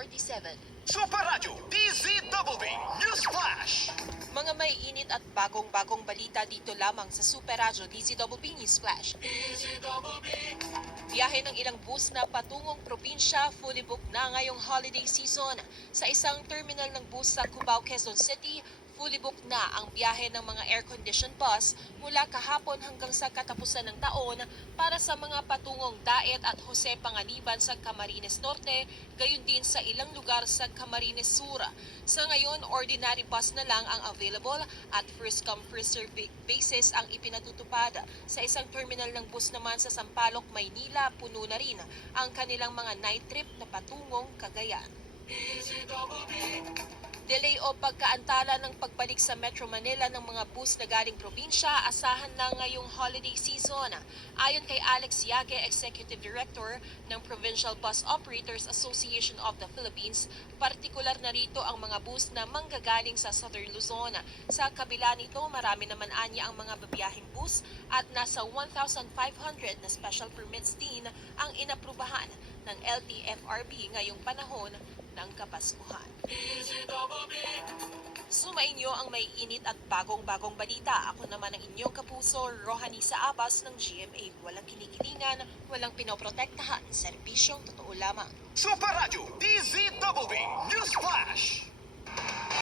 47. Super Radio DZBB News Flash. Mga may init at bagong-bagong balita dito lamang sa Super Radio DZBB News Flash. Biyahe ng ilang bus na patungong probinsya fully booked na ngayong holiday season. Sa isang terminal ng bus sa Cubao, Quezon City, fully booked na ang biyahe ng mga air-conditioned bus mula kahapon hanggang sa katapusan ng taon para sa mga patungong Daet at Jose Panganiban sa Camarines Norte, gayon din sa ilang lugar sa Camarines Sur. Sa ngayon, ordinary bus na lang ang available at first come first serve basis ang ipinatutupad. Sa isang terminal ng bus naman sa Sampaloc, Maynila, puno na rin ang kanilang mga night trip na patungong Cagayan. Delay o pagkaantala ng pagbalik sa Metro Manila ng mga bus na galing probinsya asahan na ngayong holiday season. Ayon kay Alex Yage, Executive Director ng Provincial Bus Operators Association of the Philippines, partikular na rito ang mga bus na manggagaling sa Southern Luzon. Sa kabila nito, marami naman anya ang mga babiyahing bus at nasa 1,500 na special permits din ang inaprubahan ng LTFRB ngayong panahon ng Kapaskuhan. Sumainyo ang may init at bagong-bagong balita. Ako naman ang inyong kapuso, Rohanisa Abbas ng GMA. Walang kinikilingan, walang pinoprotektahan, serbisyong totoo lamang. Super Radio DZBB News Flash.